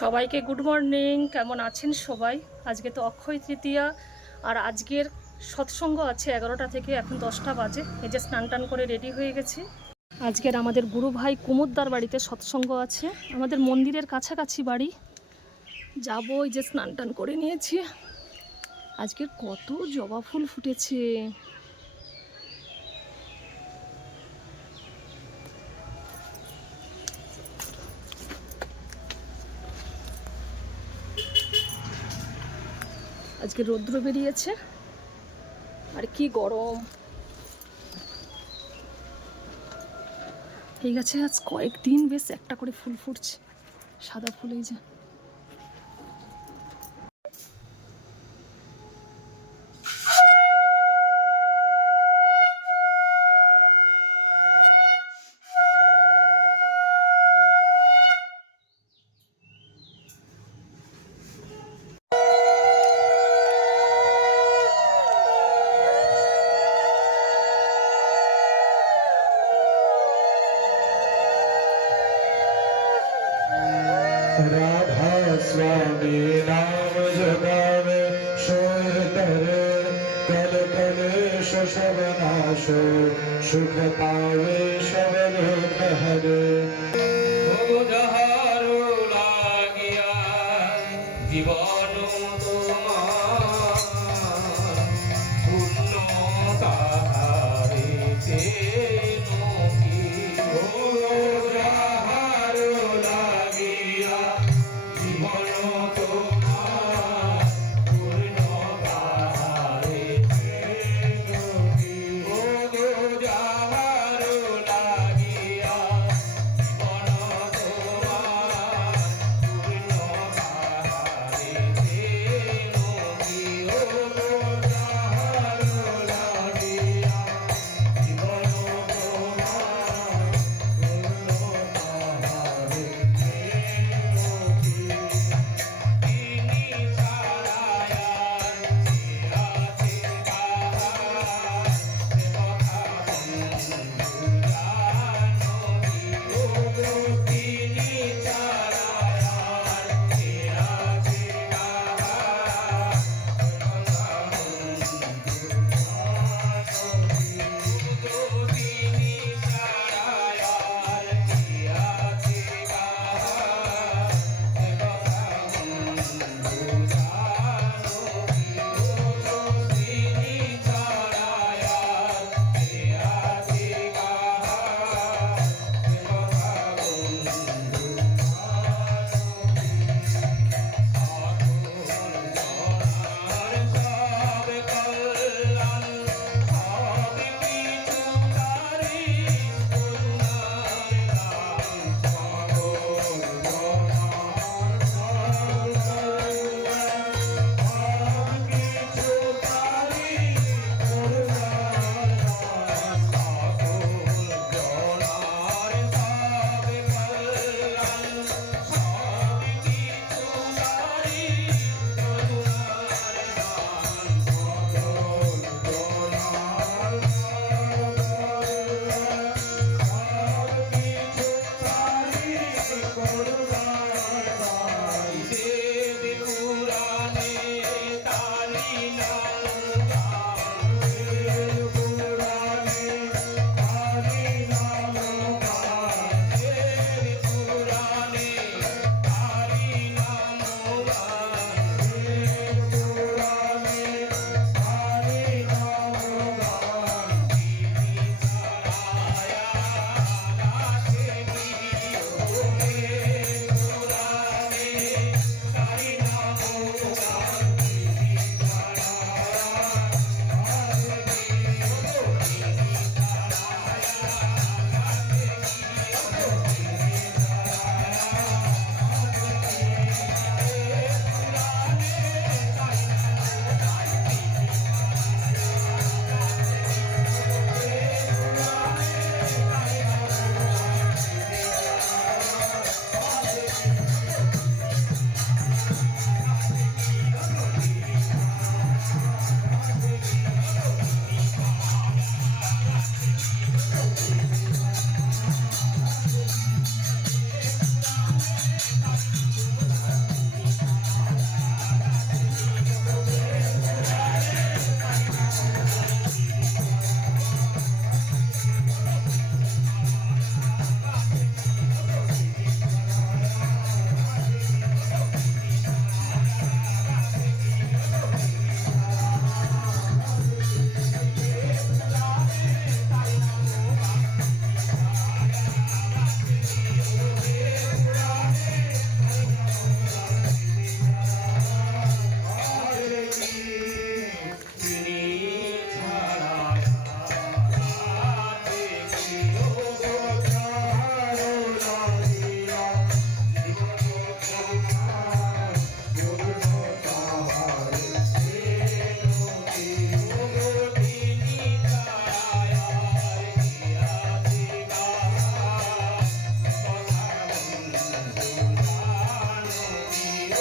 সবাইকে good morning. কেমন আছেন সবাই? আজকে তো অক্ষয় তৃতীয়া, আর আজকের সৎসঙ্গ আছে 11টা থেকে, এখন 10টা বাজে। এই যে স্নান টান করে রেডি হয়ে গেছি। আজকের আমাদের গুরু ভাই কুমুদদার বাড়িতে সৎসঙ্গ আছে, আমাদের মন্দিরের কাছাকাছি বাড়ি। যাবো, এই যে স্নান টান করে নিয়েছি। আজকের কত জবা ফুল ফুটেছে! আজকে রৌদ্র বেরিয়েছে, আর কি গরম! ঠিক আছে, আজ কয়েকদিন বেশ একটা করে ফুল ফুটছে, সাদা ফুল। এই যে राधा स्वामी नाम जगावे शोय करे कल कलेश सब नाशो सुख पावे सब लोक हरे যাহারো লাগিয়া জীবন তোমার পূর্ণ তাহারিতে নকি যাহারো লাগিয়া জীবন তোমার পূর্ণ তাহারিতে নকি যাহারো লাগিয়া জীবন তোমার পূর্ণ তাহারিতে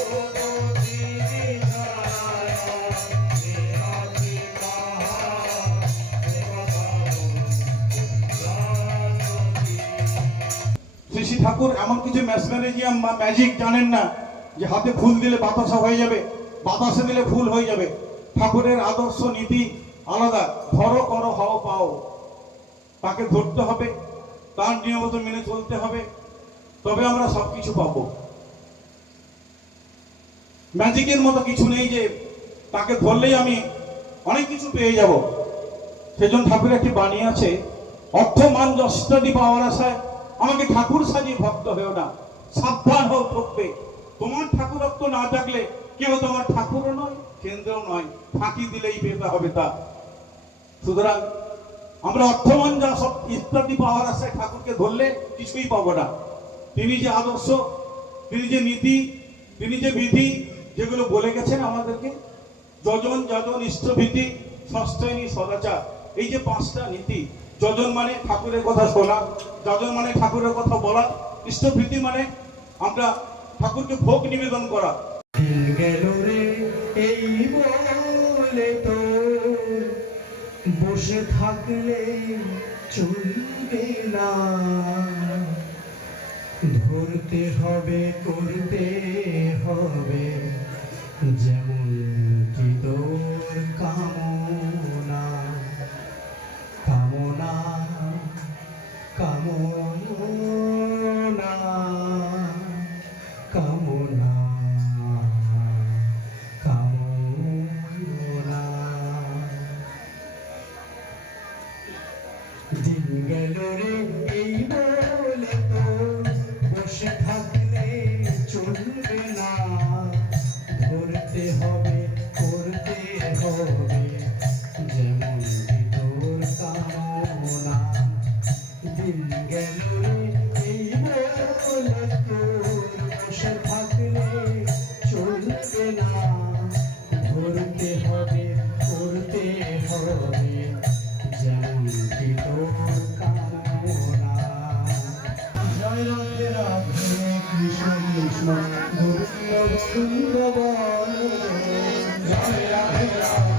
শ্রী শ্রী ঠাকুর এমন কিছু ম্যাসমেরিজিয়াম বা ম্যাজিক জানেন না যে হাতে ফুল দিলে বাতাসা হয়ে যাবে, বাতাসে দিলে ফুল হয়ে যাবে। ঠাকুরের আদর্শ নীতি আলাদা। ধরো করো হও পাও, তাকে ধরতে হবে, তার নিয়মিত মেনে চলতে হবে, তবে আমরা সবকিছু পাবো। ম্যাজিকের মতো কিছু নেই যে তাকে ধরলেই আমি অনেক কিছু পেয়ে যাব। সেজন্য ঠাকুর একটি বাণী আছে, অর্থ মান যষ্টাদি পাওয়ার আশায় আমাকে ঠাকুর সাজিয়ে ভক্ত হয়েও না, সাবধান হও ঠকবে। তোমার ঠাকুরত্ব না থাকলে কেউ তোমার ঠাকুরও নয়, কেন্দ্রও নয়, ফাঁকি দিলেই পেতে হবে তা। সুতরাং আমরা অর্থমান যা সব ইত্যাদি পাওয়ার আশায় ঠাকুরকে ধরলে কিছুই পাবো না। তিনি যে আদর্শ, তিনি যে নীতি, তিনি যে বিধি, যেগুলো বলে গেছেন আমাদেরকে, যজন যজন ইষ্টভীতি ষষ্ঠনী সদাচার, এই যে 5টা নীতি। যজন মানে ঠাকুরের কথা শোনা, যজন মানে ঠাকুরের কথা বলা, ইষ্টভীতি মানে আমরা ঠাকুরকে ভোগ নিবেদন করা। গেল রে এই বলে তো বসে থাকলে চলবে না, ধরতে হবে করতে হবে যেমন কি তোর কামনা, কামনা কামনা কামনা কামনা। দিন গেল রে এই বলে তো বসে থাকলে চলবে না, ধরতে হবে করতে হবে যেমন কি তোর কামনা। দিন গেল রে এই বলে তোর বসে থাকলে চলবে না, ধরতে হবে করতে হবে যেমন কি তোর কামনা। জয় রাধে রাধে কৃষ্ণ কৃষ্ণ গোবিন্দ গোবিন্দ বল, জয় রাধে রাধে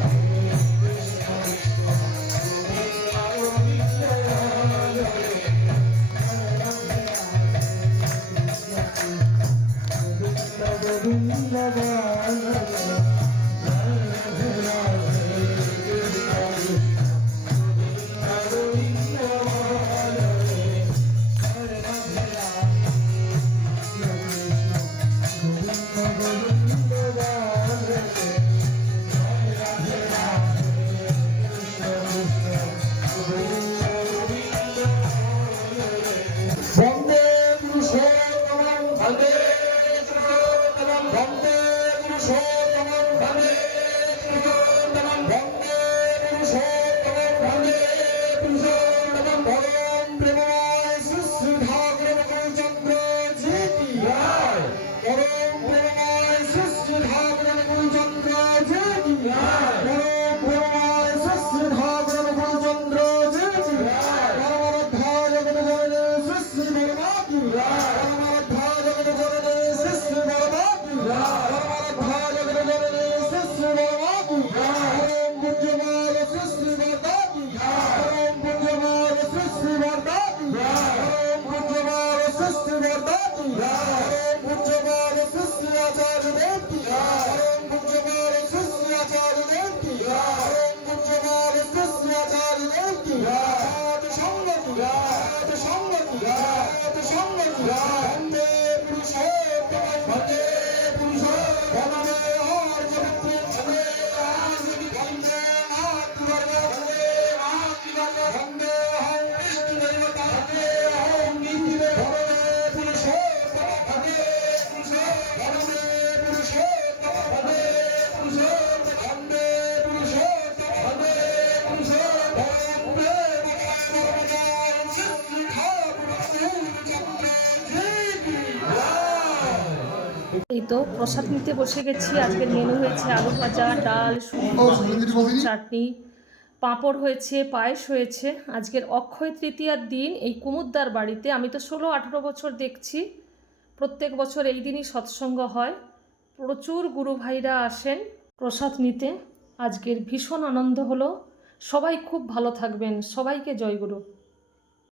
গোবিন্দ বল, বন্দে পুরুষোত্তমং বন্দে পুরুষোত্তমং বন্দে পুরুষোত্তমং বন্দে পুরুষোত্তমং বন্দে পুরুষোত্তমং বন্দে পুরুষোত্তমং। পরম প্রেমময় শ্রী শ্রী ঠাকুর অনুকূলচন্দ্র জি কি জয়, পরম প্রেমময় শ্রী শ্রী ঠাকুর অনুকূলচন্দ্র জি কি জয়, পরম প্রেমময় শ্রী শ্রী ঠাকুর অনুকূলচন্দ্র জি কি জয়, পরমারাধ্য জগৎ শ্রী শ্রী বর্মা কি জয়, পরমারাধ্য জগৎ শ্রী শ্রী বর্মা কি জয়, পরমারাধ্য জগৎ শ্রী শ্রী বর্মা কি জয়, পরম পূজ্যমাল শ্রী শ্রী বর্মা কি জয়, পরম পূজ্যমাল শ্রী শ্রী বর্মা কি জয়, পরম পূজ্যমাল শ্রী শ্রী বর্মা কি জয়, পরম পূজ্যমাল শ্রী শ্রী আচার্য দেব কি জয়, পরম পূজ্যমাল শ্রী শ্রী আচার্য দেব কি জয়, পরম পূজ্যমাল শ্রী শ্রী আচার্য দেব কি জয়, সাধু সঙ্গ কি জয়, সাধু সঙ্গ কি জয়, সাধু সঙ্গ কি জয়। বন্দে পুরুষোত্তমং বন্দে পুরুষোত্তমং আর জগৎ বন্দে আদি বন্দে মাতৃবর্গ বন্দে মাতৃবর্গ বন্দে হং বিষ্ণু দেবতা বন্দে হং নিধিদেব বন্দে পুরুষোত্তমং বন্দে পুরুষোত্তমং বন্দে পুরুষোত্তমং বন্দে পুরুষোত্তমং বন্দে পুরুষোত্তমং বন্দে পুরুষোত্তমং। এই তো প্রসাদ নিতে বসে গেছি। আজকের মেনু হয়েছে আলু ভাজা, ডাল, শুকনো চাটনি, পাঁপড় হয়েছে, পায়েস হয়েছে। আজকের অক্ষয় তৃতীয়ার দিন এই কুমুদদার বাড়িতে আমি তো 16-18 বছর দেখছি প্রত্যেক বছর এই দিনই সৎসঙ্গ হয়। প্রচুর গুরু ভাইরা আসেন প্রসাদ নিতে। আজকের ভীষণ আনন্দ হলো। সবাই খুব ভালো থাকবেন। সবাইকে জয় গুরু।